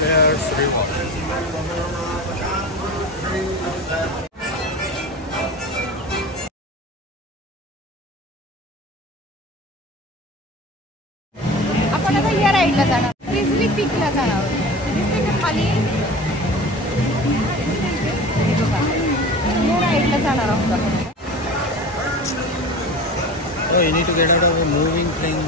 There's reward. आपण आता या राईडला जाणार, फ्रिस्बी पीकला जाणार. दिसते का खाली? या राईडला जाणार आहोत आपण. Oh, you need to get out of a moving thing.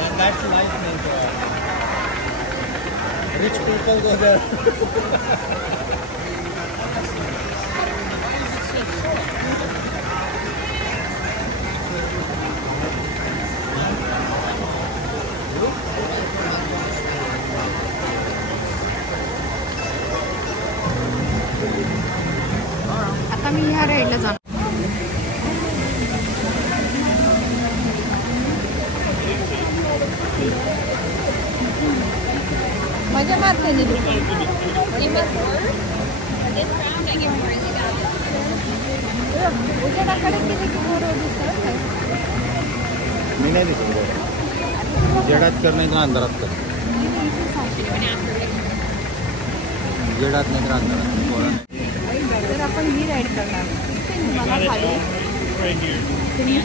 And that's life, man. Rich people go there. आता मी ह्या राईडला जाणार. मजा मारते मी. उजेडाकडे किती बोर दिसत. मी नाही दिसत. उजेडात कर नाही तर अंधारात कर. उजेडात नाही तर अंधारात. तर आपण ही राईड करणार मला खाली.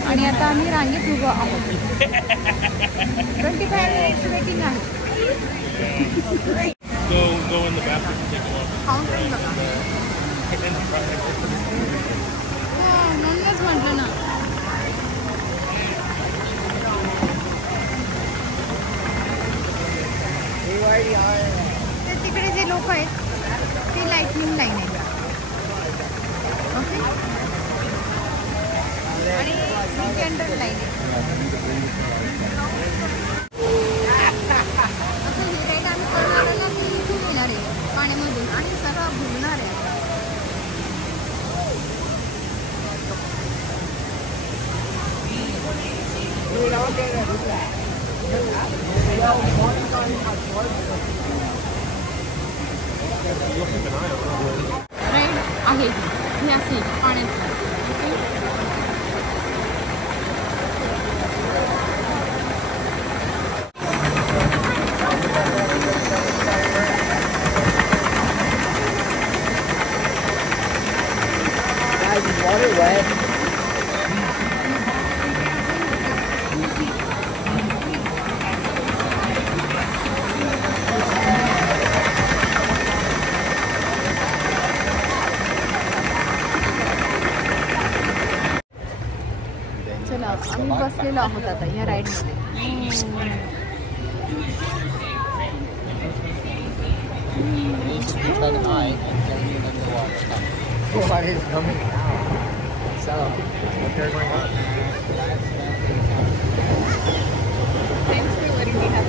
आणि आता आम्ही रांगेत उभं आहोत. 25 मिनिट्स वेटिंग आहे. Go in the bathroom and take a look. म्हणूनच म्हटलं ना. तर तिकडे जे लोक आहेत ते लाईटनिंग लाईन आहे. ओके. आणि जनरल लाईन आहे. असं ही राईड आम्ही करणार ना की इथून येणार आहे पाण्यामधून आणि सगळं भुलणार आहे. राईड आहे ही अशी पाण्यात. Water wet. चला आम्ही बसलेलो आहोत आता या राईड मध्ये. What is coming out? So, what's going on? Thanks for letting me have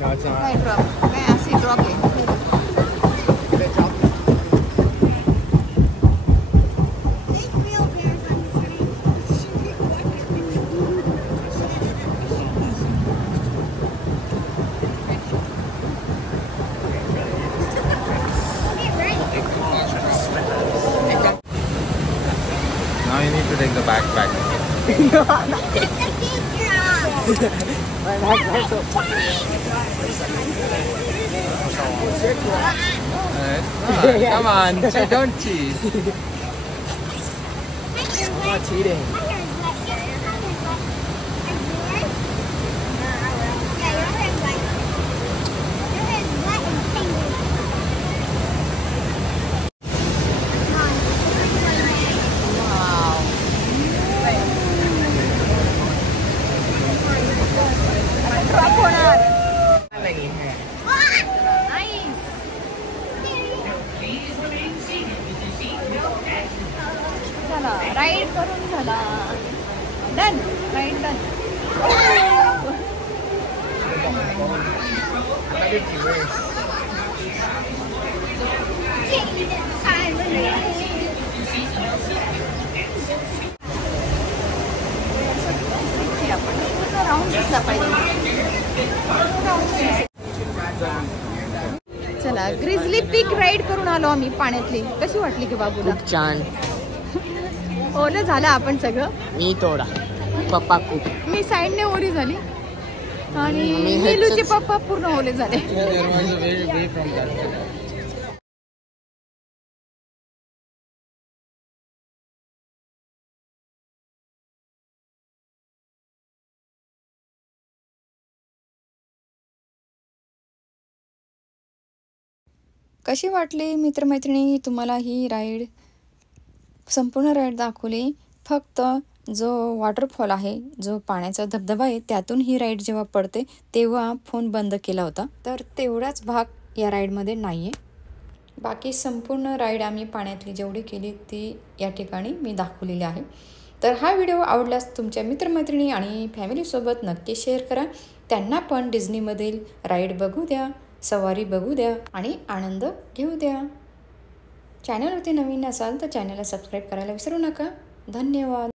No, it's not. काय ड्रॉप काय असे ड्रॉप आहे. Now you need to take the backpack. My backpack's so Come on, don't cheat. I'm not cheating. Done ride done. Round दिसला पाहिजे. चला grizzly peak ride करून आलो आम्ही पाण्यातली. कशी वाटली की बाबूला? खूप छान. ओलं झालं आपण सगळं. मी थोडा पप्पा खूप. मी साईडने ओली झाली आणि नीलूचे पप्पा पूर्ण ओले झाले. कशी वाटली मित्रमैत्रिणी तुम्हाला ही राईड? संपूर्ण राईड दाखवली. फक्त जो वॉटरफॉल आहे, जो पाण्याचा धबधबा आहे, त्यातून ही राईड जेव्हा पडते तेव्हा फोन बंद केला होता. तर तेवढाच भाग या राईडमध्ये नाही आहे. बाकी संपूर्ण राईड आम्ही पाण्यातली जेवढी केली ती या ठिकाणी मी दाखवलेली आहे. तर हा व्हिडिओ आवडल्यास तुमच्या मित्रमैत्रिणी आणि फॅमिलीसोबत नक्की शेअर करा. त्यांना पण डिझनीमधील राईड बघू द्या, सवारी बघू द्या आणि आनंद घेऊ द्या. चॅनलवरती नवीन असाल तर चॅनलला सबस्क्राईब करायला विसरू नका. धन्यवाद.